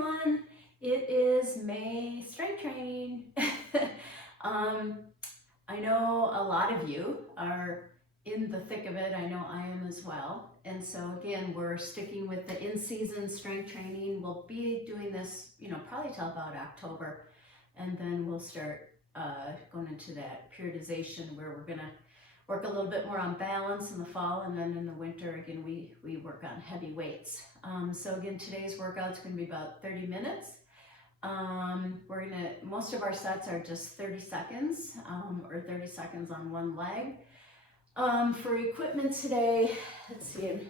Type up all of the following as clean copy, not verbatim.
everyone. It is May strength training. I know a lot of you are in the thick of it. I know I am as well. And so again, we're sticking with the in-season strength training. We'll be doing this, probably till about October. And then we'll start going into that periodization where we're gonna work a little bit more on balance in the fall, and then in the winter, again, we work on heavy weights. So again, today's workout's gonna be about 30 minutes. Most of our sets are just 30 seconds, or 30 seconds on one leg. For equipment today, let's see, I'm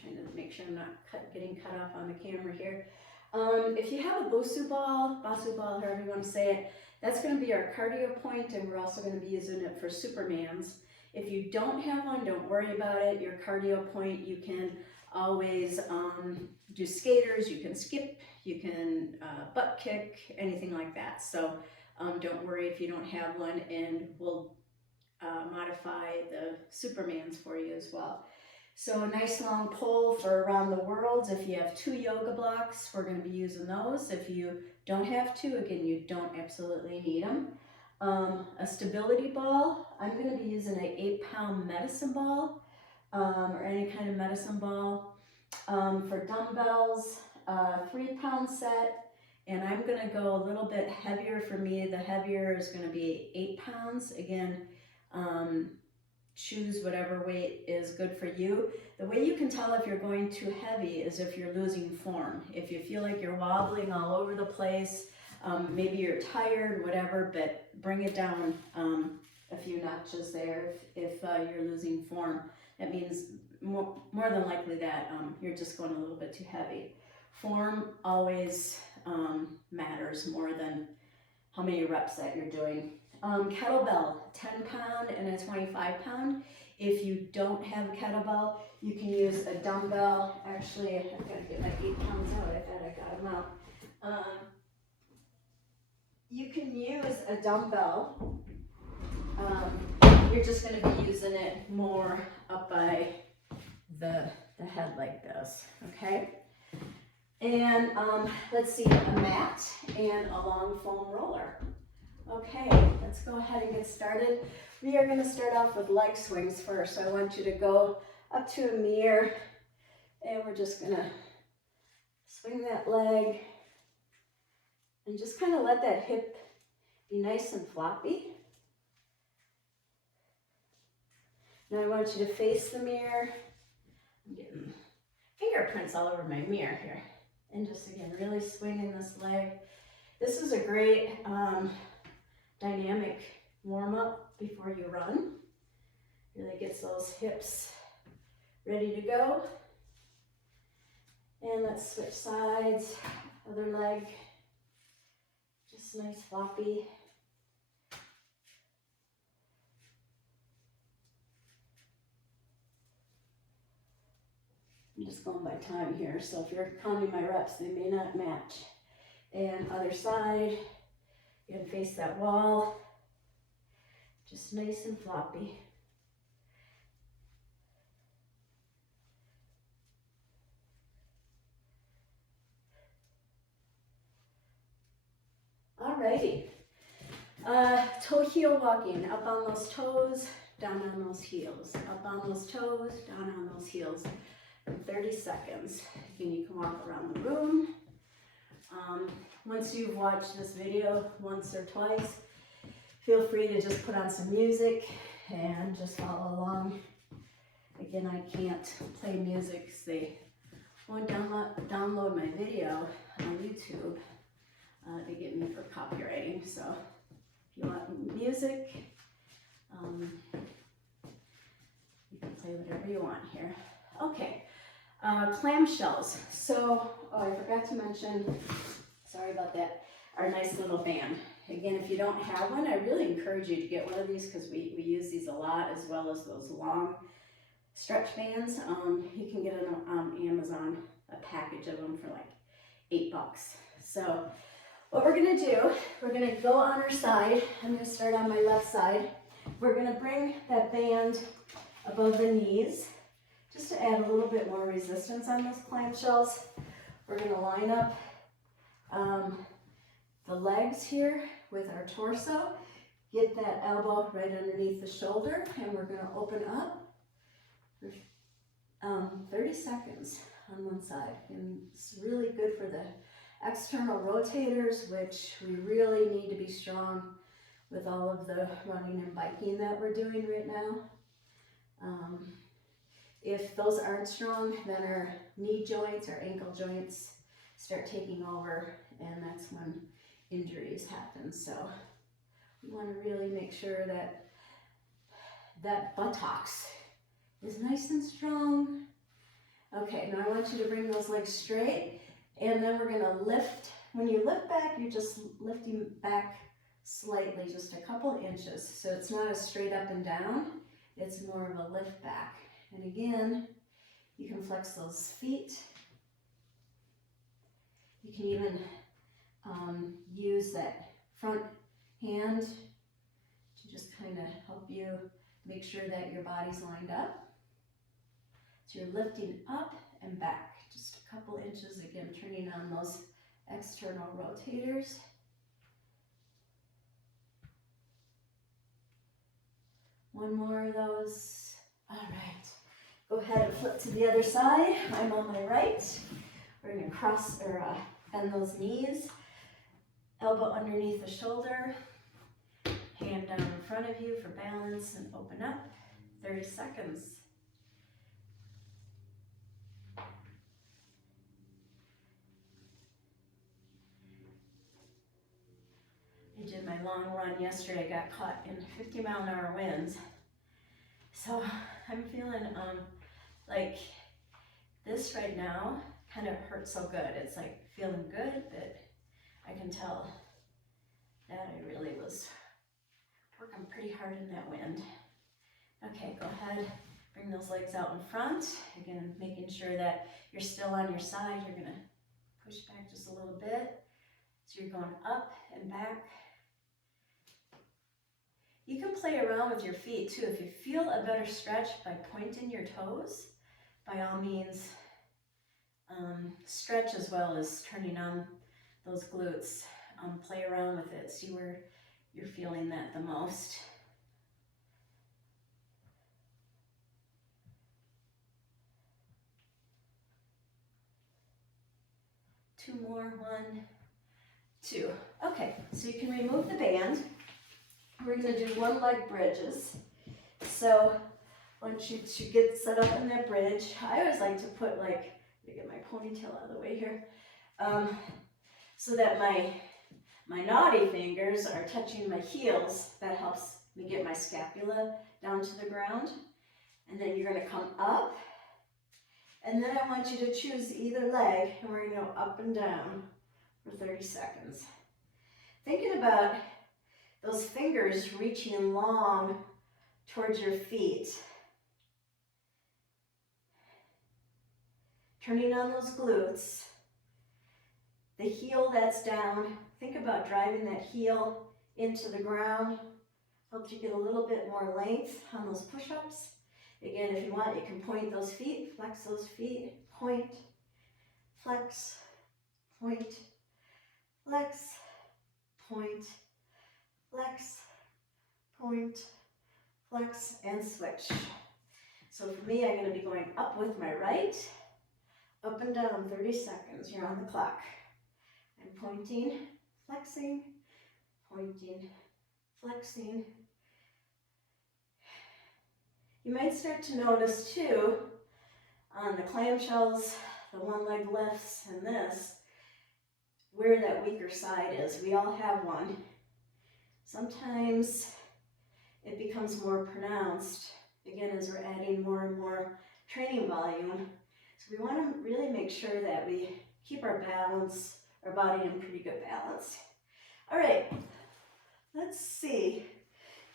trying to make sure I'm not getting cut off on the camera here. If you have a Bosu ball, however you want to say it, that's going to be our cardio point, and we're also going to be using it for Supermans. If you don't have one, don't worry about it. Your cardio point, you can always do skaters, you can skip, you can butt kick, anything like that. So don't worry if you don't have one, and we'll modify the Supermans for you as well. So a nice long pole for around the world. If you have 2 yoga blocks, we're going to be using those. If you don't have 2, again, you don't absolutely need them. A stability ball, I'm going to be using an 8-pound medicine ball, or any kind of medicine ball. For dumbbells, 3-pound set, and I'm going to go a little bit heavier. For me, the heavier is going to be 8 pounds. Again, choose whatever weight is good for you. The way you can tell if you're going too heavy is if you're losing form. If you feel like you're wobbling all over the place, maybe you're tired, whatever, but bring it down a few notches there if you're losing form. That means more than likely that you're just going a little bit too heavy. Form always matters more than how many reps that you're doing. Kettlebell, 10-pound and a 25-pound. If you don't have a kettlebell, you can use a dumbbell. Actually, I've got to get my 8 pounds out. I thought I got them out. You can use a dumbbell. You're just going to be using it more up by the head like this, okay? And let's see, a mat and a long foam roller. Okay, let's go ahead and get started. We are going to start off with leg swings first. So I want you to go up to a mirror, and we're just going to swing that leg and just kind of let that hip be nice and floppy. Now I want you to face the mirror. I'm getting fingerprints all over my mirror here. And just again, really swinging this leg. This is a great dynamic warm-up before you run. Really gets those hips ready to go. And let's switch sides. Other leg. Just nice floppy. I'm just going by time here, so if you're counting my reps, they may not match. And other side, you can face that wall, just nice and floppy. Alrighty, toe heel walking, up on those toes, down on those heels, up on those toes, down on those heels. 30 seconds. Again, you can walk around the room. Once you've watched this video once or twice, feel free to just put on some music and just follow along. Again, I can't play music because they won't download my video on YouTube. They get me for copywriting. So if you want music, you can play whatever you want here. Okay. Clamshells. So, I forgot to mention, sorry about that, our nice little band. Again, if you don't have one, I really encourage you to get one of these because we use these a lot, as well as those long stretch bands. You can get it on Amazon, a package of them for like $8. So, what we're going to do, we're going to go on our side. I'm going to start on my left side. We're going to bring that band above the knees. Just to add a little bit more resistance on those clamshells, we're going to line up the legs here with our torso. Get that elbow right underneath the shoulder, and we're going to open up for 30 seconds on one side. And it's really good for the external rotators, which we really need to be strong with all of the running and biking that we're doing right now. If those aren't strong, then our knee joints, our ankle joints start taking over, and that's when injuries happen. So we want to really make sure that that buttocks is nice and strong. Okay, now I want you to bring those legs straight, and then we're going to lift. When you lift back, you're just lifting back slightly, just a couple inches. So it's not a straight up and down, it's more of a lift back. And again, you can flex those feet. You can even use that front hand to just kind of help you make sure that your body's lined up. So you're lifting up and back just a couple inches, again, turning on those external rotators. One more of those. All right. Go ahead and flip to the other side. I'm on my right. We're going to cross or bend those knees. Elbow underneath the shoulder. Hand down in front of you for balance and open up. 30 seconds. I did my long run yesterday. I got caught in 50-mile-an-hour winds. So I'm feeling like this right now kind of hurts so good. It's like feeling good, but I can tell that I really was working pretty hard in that wind. Okay, go ahead, bring those legs out in front. Again, making sure that you're still on your side. You're gonna push back just a little bit. So you're going up and back. You can play around with your feet too. If you feel a better stretch by pointing your toes, by all means, stretch as well as turning on those glutes. Play around with it, see where you're feeling that the most. Two more, 1, 2. Okay, so you can remove the band. We're going to do one leg bridges. So once you get set up in that bridge, I always like to put let me get my ponytail out of the way here, so that my naughty fingers are touching my heels. That helps me get my scapula down to the ground. And then you're going to come up, and then I want you to choose either leg, and we're going to go up and down for 30 seconds. Thinking about those fingers reaching long towards your feet. Turning on those glutes. The heel that's down, think about driving that heel into the ground. Helps you get a little bit more length on those push-ups. Again, if you want, you can point those feet, flex those feet, point, flex, point, flex, point, flex, point, flex, and switch. So for me, I'm going to be going up with my right, up and down 30 seconds. You're on the clock. I'm pointing, flexing, pointing, flexing. You might start to notice too, on the clamshells, the one leg lifts, and this, where that weaker side is. We all have one. Sometimes it becomes more pronounced, again, as we're adding more and more training volume. So we want to really make sure that we keep our balance, our body in pretty good balance. All right, let's see.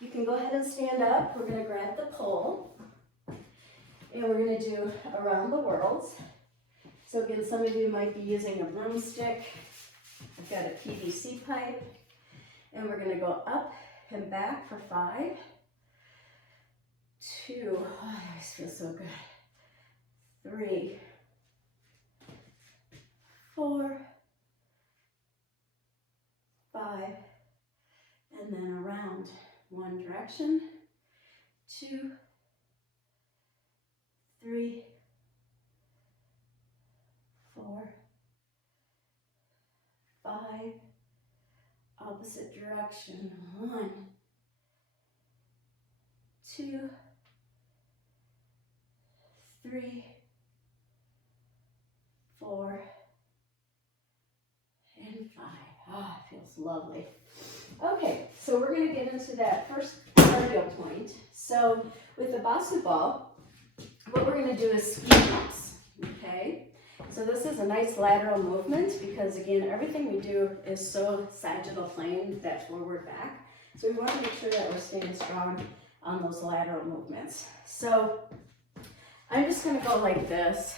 You can go ahead and stand up. We're going to grab the pole, and we're going to do around the world. So again, some of you might be using a broomstick. I've got a PVC pipe, and we're going to go up and back for 5, 2, oh, this feels so good, 3, 4, one direction, 2, 3, 4, 5, opposite direction, 1, 2, 3, 4, and 5. Ah, it feels lovely. Okay, so we're going to get into that first cardio point. So with the Basu ball, what we're going to do is ski jumps, okay? So this is a nice lateral movement because, again, everything we do is so sagittal plane, that forward back. So we want to make sure that we're staying strong on those lateral movements. So I'm just going to go like this.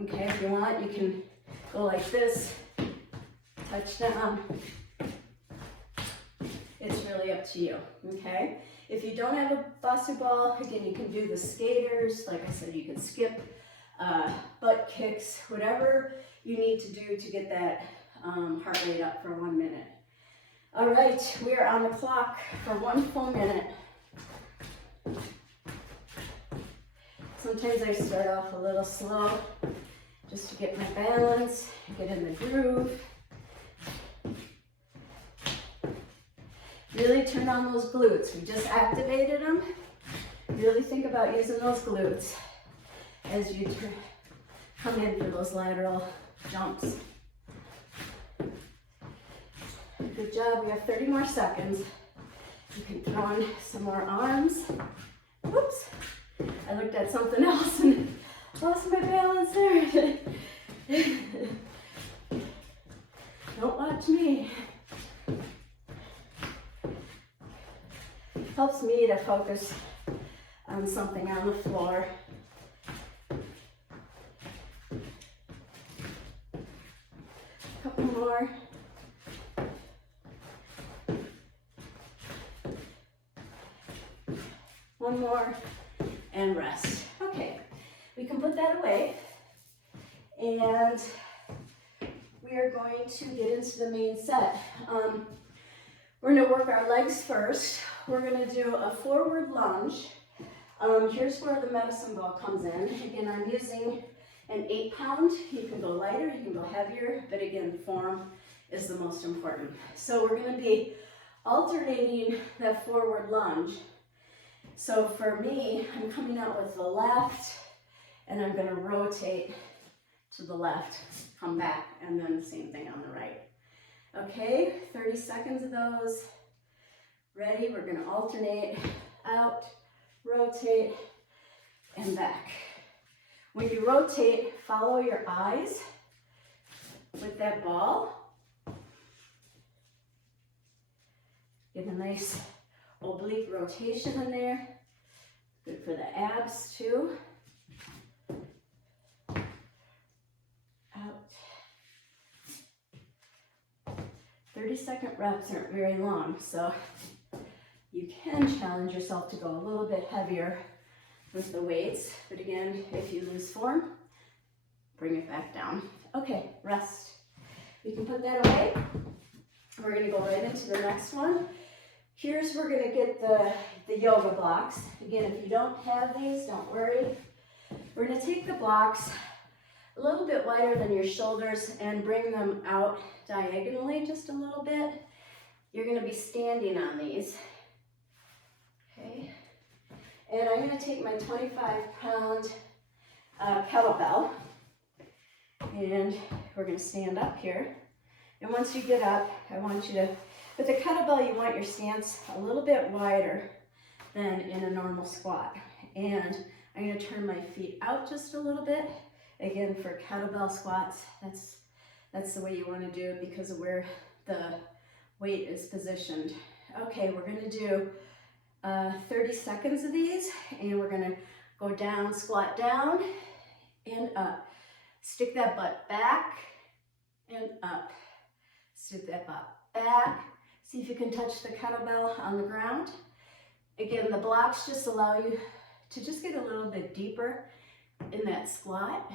Okay, if you want, you can go like this, touch down. It's really up to you, okay? If you don't have a Basu ball, again, you can do the skaters. Like I said, you can skip, butt kicks, whatever you need to do to get that heart rate up for 1 minute. All right, we are on the clock for 1 full minute. Sometimes I start off a little slow just to get my balance, get in the groove. Really turn on those glutes. We just activated them. Really think about using those glutes as you come in for those lateral jumps. Good job. We have 30 more seconds. You can throw in some more arms. Whoops. I looked at something else and lost my balance there. Don't watch me. Helps me to focus on something on the floor. Couple more. One more, and rest. Okay, we can put that away, and we are going to get into the main set. We're going to work our legs first. We're going to do a forward lunge. Here's where the medicine ball comes in. Again, I'm using an 8-pound. You can go lighter, you can go heavier, but again, form is the most important. So we're going to be alternating that forward lunge. So for me, I'm coming out with the left, and I'm going to rotate to the left, come back, and then the same thing on the right. Okay, 30 seconds of those. Ready? We're going to alternate out, rotate, and back. When you rotate, follow your eyes with that ball. Get a nice oblique rotation in there. Good for the abs too. Out. 30-second reps aren't very long, so you can challenge yourself to go a little bit heavier with the weights. But again, if you lose form, bring it back down. Okay, rest. You can put that away. We're going to go right into the next one. Here's where we're going to get the yoga blocks. Again, if you don't have these, don't worry. We're going to take the blocks a little bit wider than your shoulders and bring them out diagonally just a little bit. You're going to be standing on these. Okay. And I'm going to take my 25-pound kettlebell, and we're going to stand up here. And once you get up, I want you to, with the kettlebell, you want your stance a little bit wider than in a normal squat. And I'm going to turn my feet out just a little bit. Again, for kettlebell squats, that's the way you want to do it because of where the weight is positioned. Okay, we're going to do 30 seconds of these, and we're going to go down, squat down, and up. Stick that butt back and up. Stick that butt back. See if you can touch the kettlebell on the ground. Again, the blocks just allow you to just get a little bit deeper in that squat.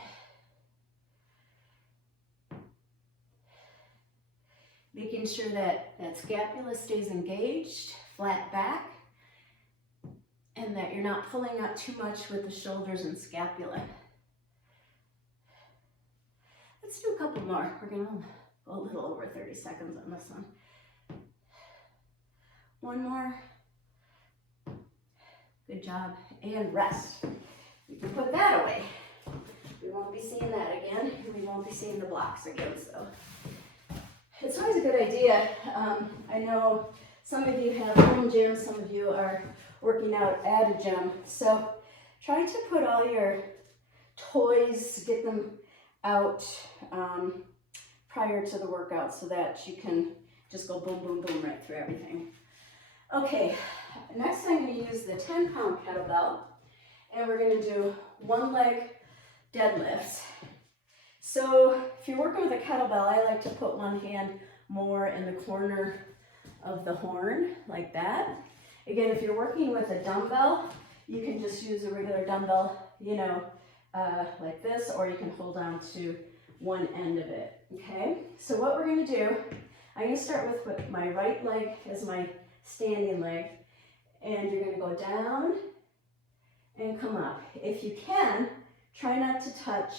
Making sure that that scapula stays engaged, flat back, and that you're not pulling up too much with the shoulders and scapula. Let's do a couple more. We're gonna go a little over 30 seconds on this one. One more. Good job. And rest. You can put that away. We won't be seeing that again, and we won't be seeing the blocks again, so. It's always a good idea. I know some of you have home gyms, some of you are working out at a gym. So try to put all your toys, get them out prior to the workout so that you can just go boom, boom, boom right through everything. Okay, next I'm going to use the 10-pound kettlebell, and we're going to do one leg deadlifts. So if you're working with a kettlebell, I like to put one hand more in the corner of the horn, like that. Again, if you're working with a dumbbell, you can just use a regular dumbbell, you know, like this, or you can hold on to one end of it, okay? So what we're gonna do, I'm gonna start with my right leg as my standing leg, and you're gonna go down and come up. If you can, try not to touch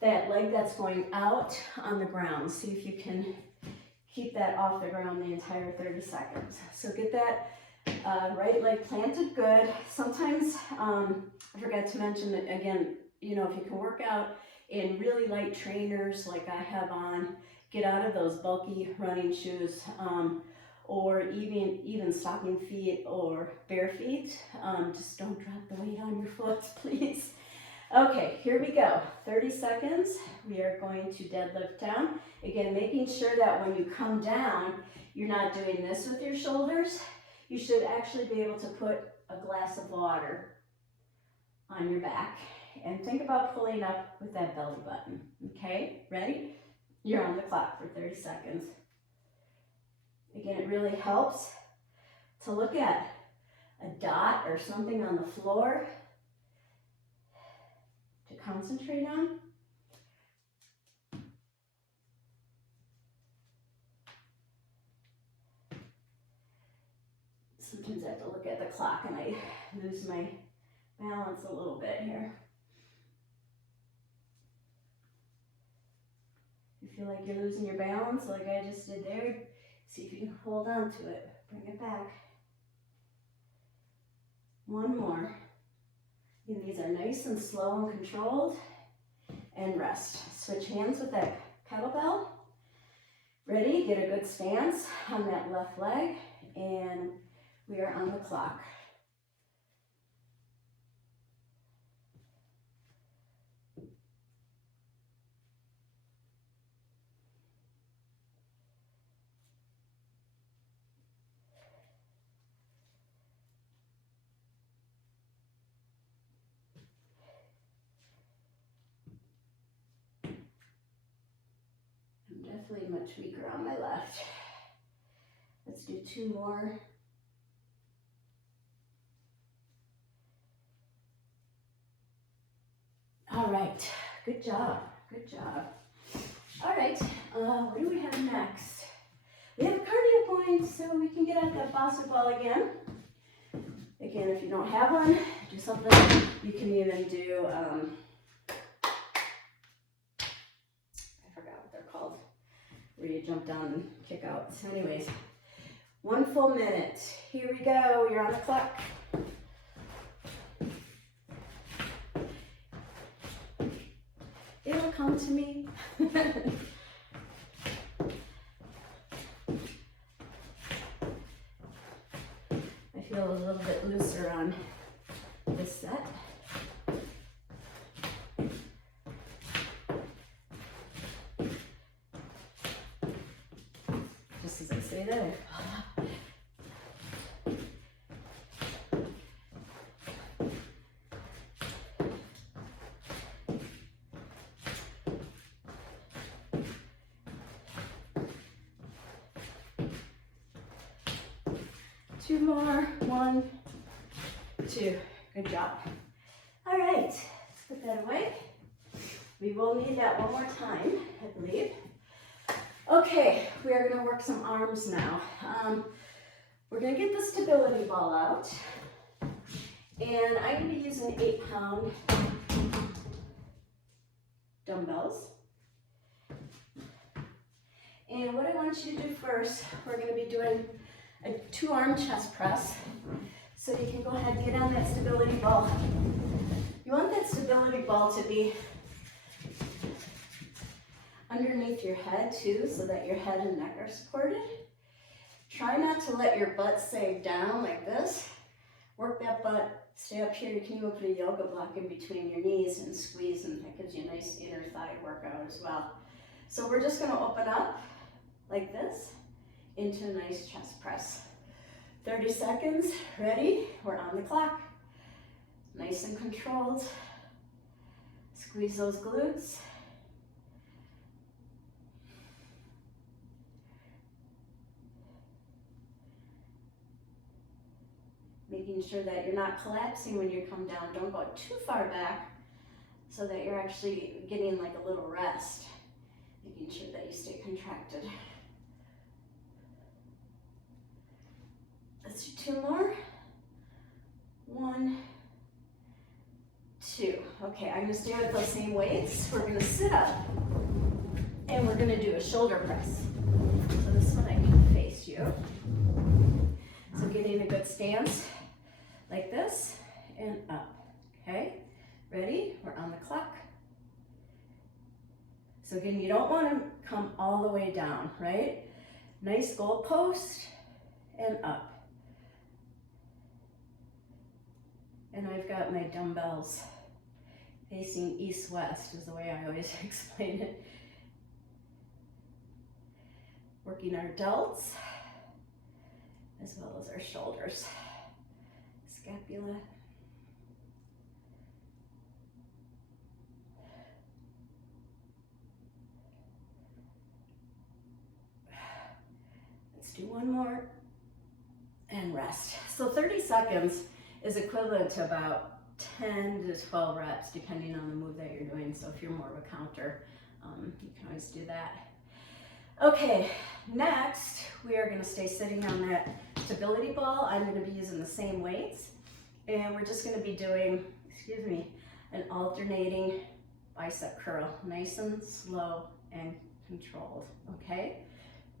that leg that's going out on the ground. See if you can keep that off the ground the entire 30 seconds. So get that right leg planted good. Sometimes, I forgot to mention that again, you know, if you can work out in really light trainers like I have on, get out of those bulky running shoes, or even stocking feet or bare feet. Just don't drop the weight on your foot, please. Okay, here we go. 30 seconds. We are going to deadlift down. Again, making sure that when you come down, you're not doing this with your shoulders. You should actually be able to put a glass of water on your back. And think about pulling up with that belly button. Okay, ready? You're on the clock for 30 seconds. Again, it really helps to look at a dot or something on the floor to concentrate on. Sometimes I have to look at the clock and I lose my balance a little bit here. If you feel like you're losing your balance like I just did there, see if you can hold on to it. Bring it back. One more. And these are nice and slow and controlled. And rest. Switch hands with that kettlebell. Ready? Get a good stance on that left leg. And we are on the clock. I'm definitely much weaker on my left. Let's do two more. All right, good job, good job. All right, what do we have next? We have a cardio point, so we can get at that Bosu ball again. Again, if you don't have one, do something. You can even do, I forgot what they're called, where you jump down and kick out. So anyways, 1 full minute. Here we go, you're on the clock. It'll come to me. I feel a little bit looser on this set. Just as I say there. Two more, 1, 2, good job. All right, let's put that away. We will need that one more time, I believe. Okay, we are gonna work some arms now. We're gonna get the stability ball out. And I'm gonna be using 8-pound dumbbells. And what I want you to do first, we're gonna be doing a 2-arm chest press. So you can go ahead and get on that stability ball. You want that stability ball to be underneath your head too, so that your head and neck are supported. Try not to let your butt sag down like this. Work that butt, stay up here. You can even put a yoga block in between your knees and squeeze, and that gives you a nice inner thigh workout as well. So we're just gonna open up like this into a nice chest press. 30 seconds, ready? We're on the clock. Nice and controlled. Squeeze those glutes. Making sure that you're not collapsing when you come down. Don't go too far back so that you're actually getting like a little rest. Making sure that you stay contracted. Let's do 2 more. 1, 2. Okay, I'm gonna stay with those same weights. We're gonna sit up and we're gonna do a shoulder press. So this one I can face you. So get in a good stance like this and up. Okay, ready? We're on the clock. So again, you don't want to come all the way down, right? Nice goal post and up. And I've got my dumbbells facing east-west is the way I always explain it. Working our delts as well as our shoulders, scapula. Let's do 1 more and rest. So 30 seconds is equivalent to about 10 to 12 reps, depending on the move that you're doing. So if you're more of a counter, you can always do that. Okay, next we are going to stay sitting on that stability ball. I'm going to be using the same weights, and we're just going to be doing, an alternating bicep curl, nice and slow and controlled. Okay,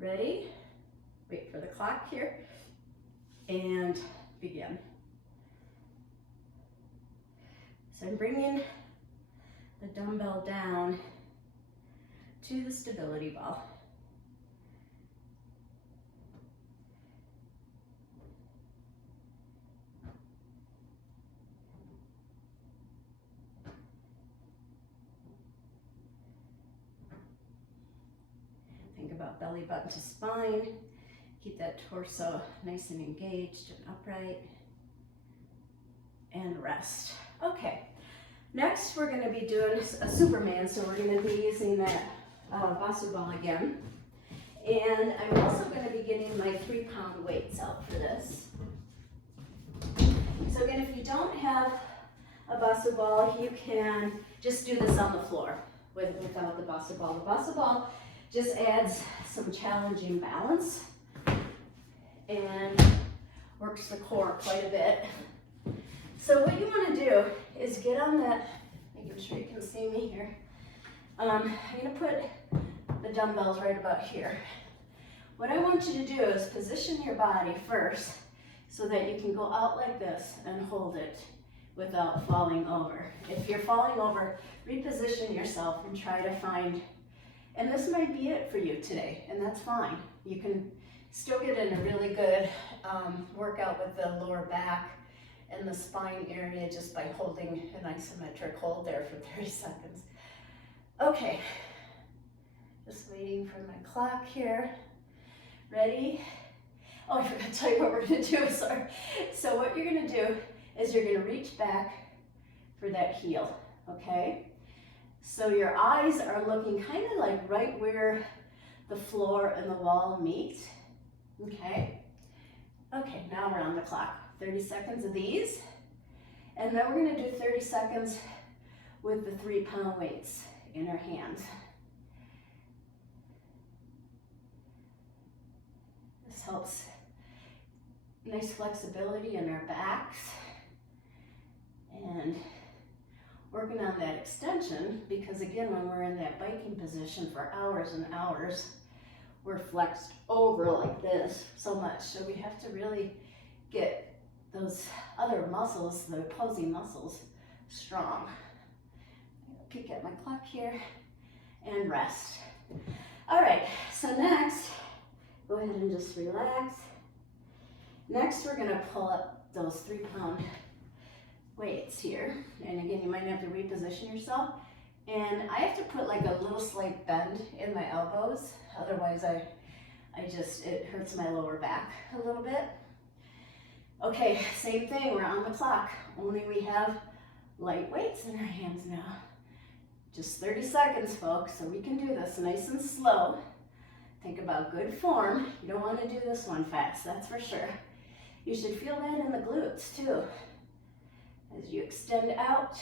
ready? Wait for the clock here, and begin. So I'm bringing the dumbbell down to the stability ball. Think about belly button to spine. Keep that torso nice and engaged and upright. And rest. Okay, next we're going to be doing a Superman, so we're going to be using that Basu ball again. And I'm also going to be getting my 3-pound weights out for this. So again, if you don't have a Basu ball, you can just do this on the floor without the Basu ball. The Basu ball just adds some challenging balance and works the core quite a bit. So what you want to do is get on that, making sure you can see me here. I'm going to put the dumbbells right about here. What I want you to do is position your body first so that you can go out like this and hold it without falling over. If you're falling over, reposition yourself and try to find, and this might be it for you today, and that's fine. You can still get in a really good workout with the lower back and the spine area just by holding an isometric hold there for 30 seconds. Okay, just waiting for my clock here. Ready? Oh, I forgot to tell you what we're gonna do, sorry. So what you're gonna do is you're gonna reach back for that heel, okay? So your eyes are looking kind of like right where the floor and the wall meet, okay? Okay, now we're on the clock. 30 seconds of these, and then we're going to do 30 seconds with the 3-pound weights in our hands. helps nice flexibility in our backs and working on that extension, because again, when we're in that biking position for hours and hours, we're flexed over like this so much. So we have to really get those other muscles, the opposing muscles, strong. I'll peek at my clock here and rest. All right, so next, go ahead and just relax. Next, we're gonna pull up those 3-pound weights here. And again, you might have to reposition yourself. And I have to put like a little slight bend in my elbows. Otherwise, it hurts my lower back a little bit. Okay, same thing, we're on the clock. Only we have light weights in our hands now. Just 30 seconds, folks, so we can do this nice and slow. Think about good form. You don't want to do this one fast, that's for sure. You should feel that in the glutes too. As you extend out,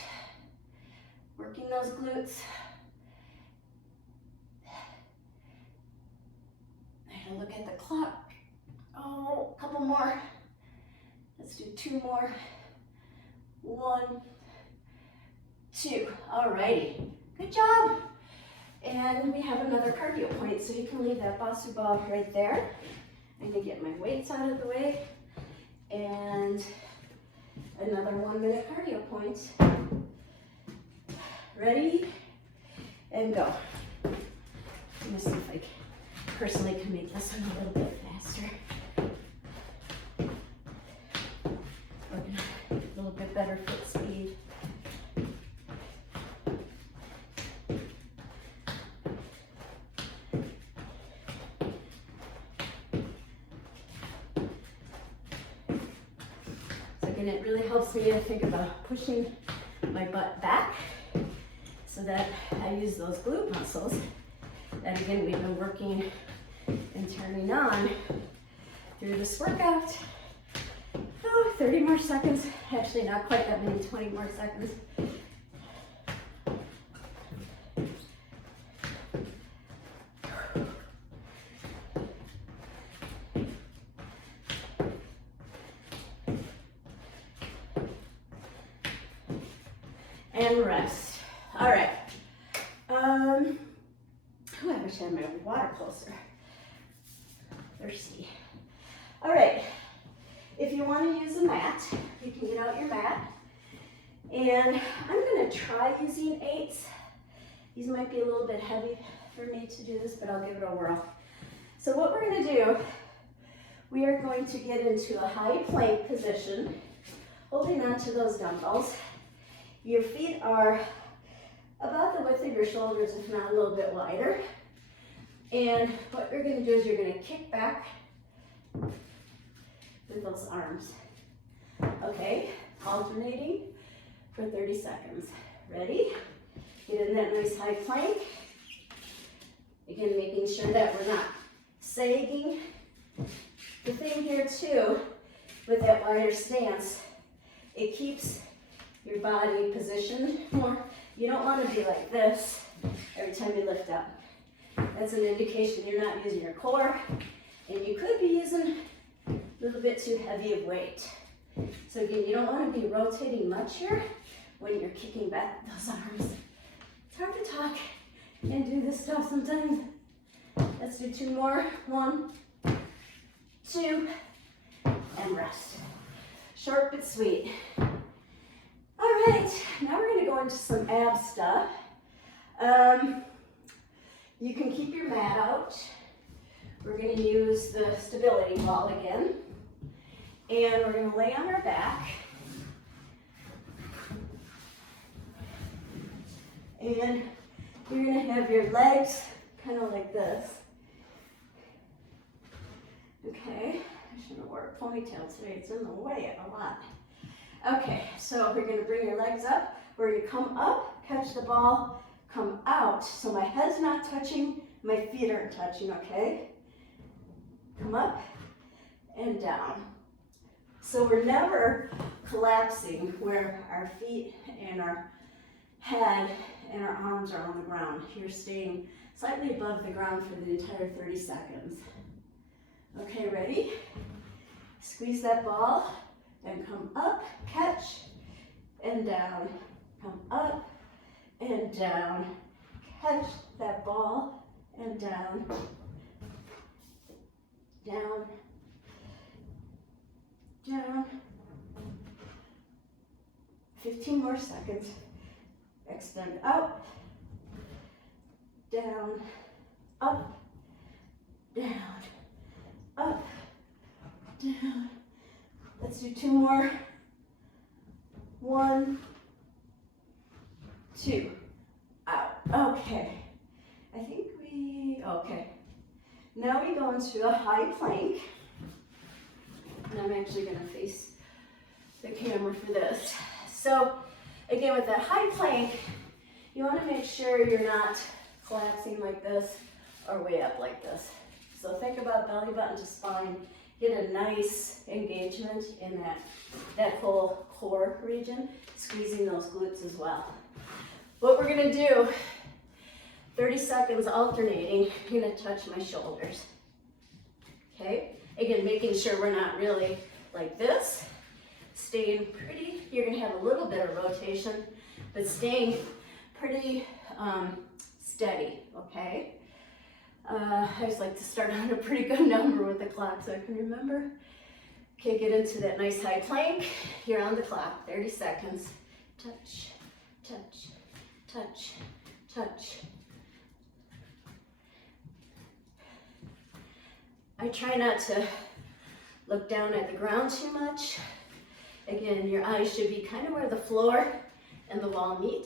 working those glutes. I gotta look at the clock. Oh, a couple more. Let's do 2 more. 1, 2. Alrighty, good job. And we have another cardio point, so you can leave that Bosu ball right there. I'm gonna get my weights out of the way. And another 1-minute cardio point. Ready? And go. Let me see if I personally can make this one a little bit faster. A little bit better foot speed. So again, it really helps me to think about pushing my butt back so that I use those glute muscles that again we've been working and turning on through this workout. Oh, 30 more seconds. Actually, not quite that many, 20 more seconds. And rest. All right. I wish I had my water closer. Thirsty. All right. If you want to use a mat, you can get out your mat. And I'm going to try using 8s. These might be a little bit heavy for me to do this, but I'll give it a whirl. So what we're going to do, we are going to get into a high plank position, holding on to those dumbbells. Your feet are about the width of your shoulders, if not a little bit wider. And what you're going to do is you're going to kick back with those arms. Okay, alternating for 30 seconds. Ready? Get in that nice high plank. Again, making sure that we're not sagging. The thing here too, with that wider stance, it keeps your body positioned more. You don't want to be like this every time you lift up. That's an indication you're not using your core, and you could be using a little bit too heavy of weight. So again, you don't want to be rotating much here when you're kicking back those arms. It's hard to talk and do this stuff sometimes. Let's do 2 more. 1, 2, and rest. Short but sweet. All right, now we're going to go into some ab stuff. You can keep your mat out. We're going to use the stability ball again. And we're going to lay on our back. And you're going to have your legs kind of like this. Okay, I shouldn't have wore a ponytail today. It's in the way a lot. Okay, so we're going to bring your legs up. We're going to come up, catch the ball, come out. So my head's not touching, my feet aren't touching, okay? Come up and down. So we're never collapsing where our feet and our head and our arms are on the ground. You're staying slightly above the ground for the entire 30 seconds. Okay, ready? Squeeze that ball, then come up, catch, and down. Come up and down. Catch that ball and down. Down. Down. 15 more seconds. Extend out. Down. Up. Down. Up. Down. Let's do 2 more. 1, 2, out. Okay. I think okay. Now we go into a high plank. And I'm actually gonna face the camera for this. So again, with that high plank, you wanna make sure you're not collapsing like this or way up like this. So think about belly button to spine. Get a nice engagement in that whole core region, squeezing those glutes as well. What we're gonna do, 30 seconds alternating, I'm gonna touch my shoulders. Okay? Again, making sure we're not really like this. Staying pretty, you're gonna have a little bit of rotation, but staying pretty steady, okay? I always like to start on a pretty good number with the clock so I can remember. Okay, get into that nice high plank. You're on the clock, 30 seconds. Touch, touch, touch, touch. I try not to look down at the ground too much. Again, your eyes should be kind of where the floor and the wall meet.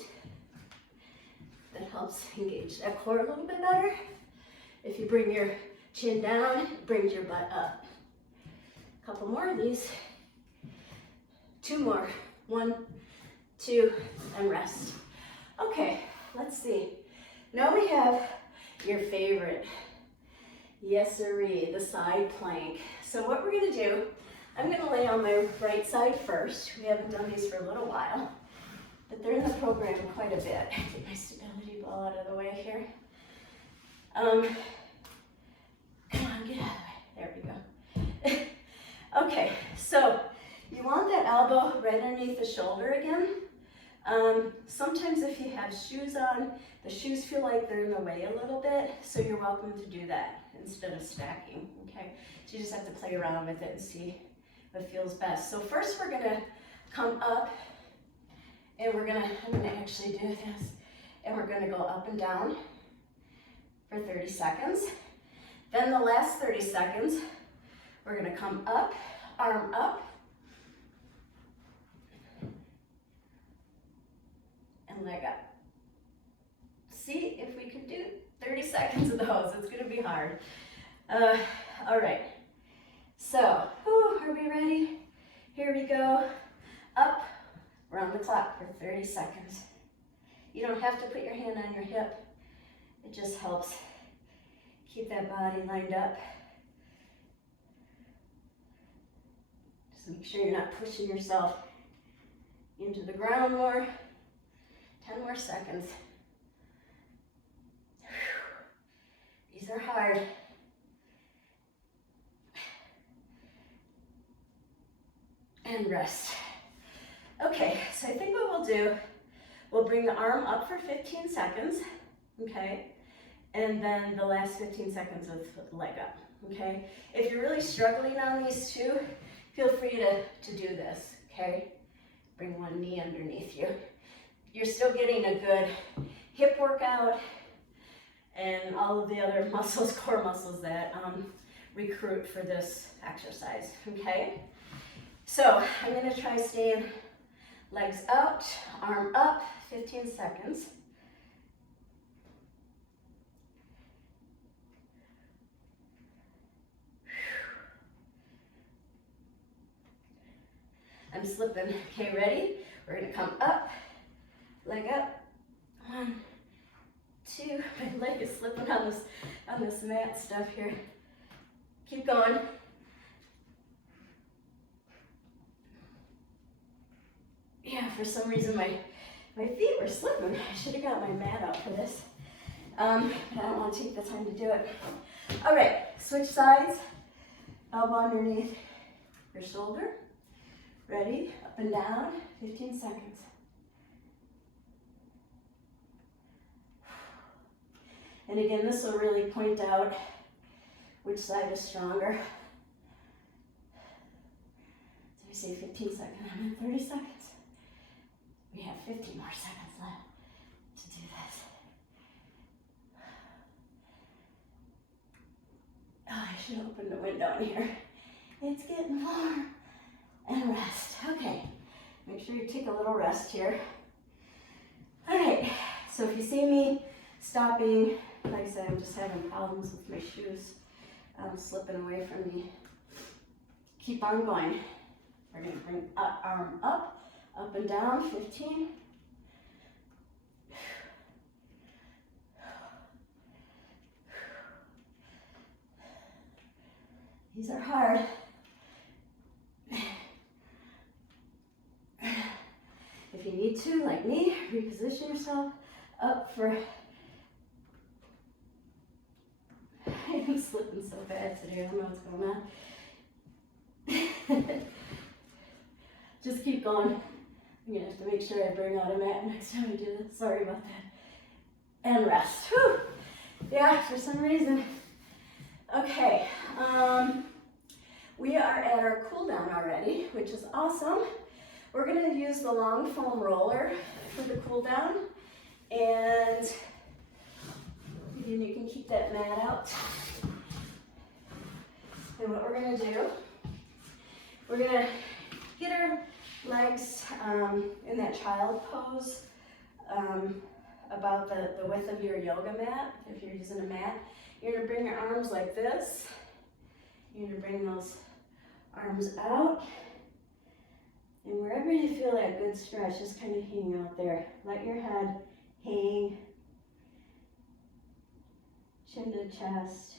That helps engage that core a little bit better. If you bring your chin down, it brings your butt up. A couple more of these. 2 more. 1, 2, and rest. Okay, let's see. Now we have your favorite. Yes, sirree, the side plank. So what we're gonna do, I'm gonna lay on my right side first. We haven't done these for a little while, but they're in the program quite a bit. Get my stability ball out of the way here. Come on, get out of the way. There we go. Okay, so you want that elbow right underneath the shoulder again. Sometimes if you have shoes on, the shoes feel like they're in the way a little bit, so you're welcome to do that instead of stacking, okay? So you just have to play around with it and see what feels best. So first we're gonna come up, and I'm gonna actually do this, and we're gonna go up and down for 30 seconds. Then the last 30 seconds, we're gonna come up, arm up, and leg up. See if we can do 30 seconds of those. It's gonna be hard. All right, so, are we ready? Here we go. Up, we're on the clock for 30 seconds. You don't have to put your hand on your hip. It just helps keep that body lined up. Just make sure you're not pushing yourself into the ground more. 10 more seconds. These are hard. And rest. Okay, so I think what we'll do, we'll bring the arm up for 15 seconds, okay? And then the last 15 seconds with the leg up, okay? If you're really struggling on these two, feel free to do this, okay? Bring one knee underneath you. You're still getting a good hip workout and all of the other muscles, core muscles that recruit for this exercise, okay? So I'm gonna try staying legs out, arm up, 15 seconds. I'm slipping. Okay, ready? We're gonna come up, leg up. 1, 2. My leg is slipping on this mat stuff here. Keep going. Yeah, for some reason my feet were slipping. I should have got my mat out for this. But I don't want to take the time to do it. All right, switch sides. elbow underneath your shoulder. Ready? Up and down, 15 seconds. And again, this will really point out which side is stronger. So we say 15 seconds, and then 30 seconds. We have 50 more seconds left to do this. Oh, I should open the window in here. It's getting warm. And rest. Okay. Make sure you take a little rest here. All right. So if you see me stopping, like I said, I'm just having problems with my shoes slipping away from me. Keep on going. We're going to bring arm up and down, 15. These are hard. If you need to, like me, reposition yourself up for, I'm slipping so bad today, I don't know what's going on. Just keep going. I'm gonna have to make sure I bring out a mat next time I do this, sorry about that. And rest, whew. Yeah, for some reason. Okay, we are at our cool down already, which is awesome. We're going to use the long foam roller for the cool down, and again, you can keep that mat out. And what we're going to do, we're going to get our legs in that child pose, about the width of your yoga mat, if you're using a mat. You're going to bring your arms like this. You're going to bring those arms out. And wherever you feel that good stretch, just kind of hang out there. Let your head hang, chin to chest.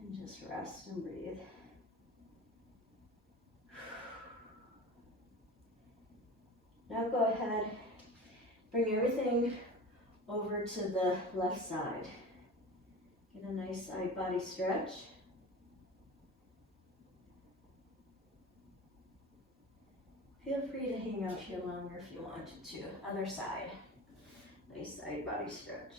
And just rest and breathe. Now go ahead, bring everything over to the left side. Get a nice side body stretch. Feel free to hang out here longer if you wanted to. Other side. Nice side body stretch.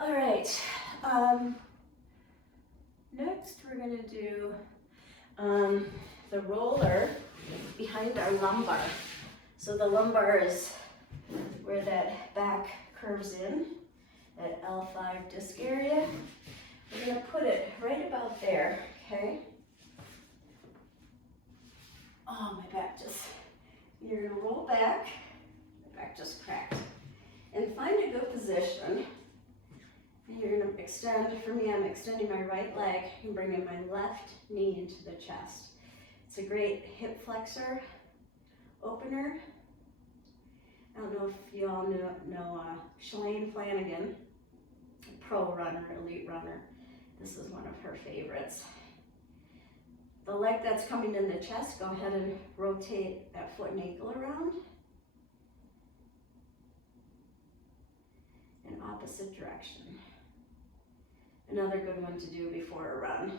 All right. Next we're going to do the roller behind our lumbar. So the lumbar is where that back curves in, that L5 disc area. We're going to put it right about there, okay? Oh, my back just, you're going to roll back, my back just cracked, and find a good position. And you're going to extend, for me, I'm extending my right leg and bringing my left knee into the chest. It's a great hip flexor opener. I don't know if you all know Shalane Flanagan, a pro runner, elite runner. This is one of her favorites. The leg that's coming in the chest, go ahead and rotate that foot and ankle around. In opposite direction. Another good one to do before a run.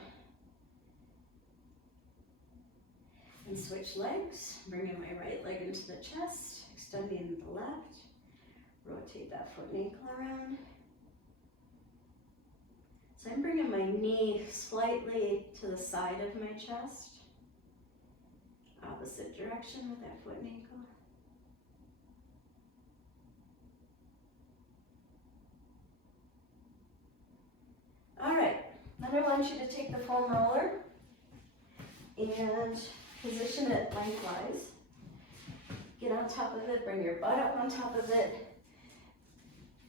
And switch legs, bringing my right leg into the chest, extending the left, rotate that foot and ankle around. So I'm bringing my knee slightly to the side of my chest, opposite direction with that foot and ankle. All right, then I want you to take the foam roller and position it lengthwise. Get on top of it, bring your butt up on top of it.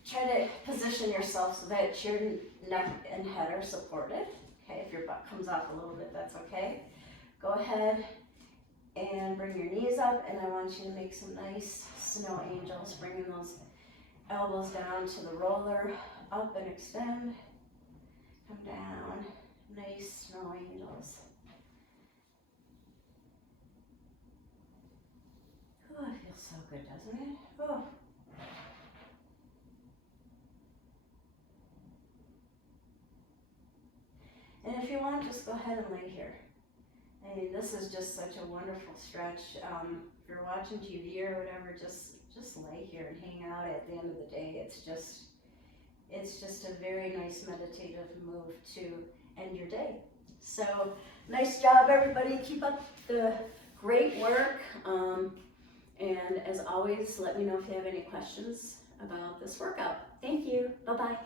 Try to position yourself so that your neck and head are supported. Okay, if your butt comes off a little bit, that's okay. Go ahead and bring your knees up, and I want you to make some nice snow angels, bringing those elbows down to the roller, up and extend, come down, nice snowy needles. Oh, it feels so good, doesn't it? Oh. And if you want, just go ahead and lay here. I mean, this is just such a wonderful stretch. If you're watching TV or whatever, just lay here and hang out. At the end of the day, it's just a very nice meditative move to end your day. So, nice job, everybody. Keep up the great work. And as always, let me know if you have any questions about this workout. Thank you. Bye-bye.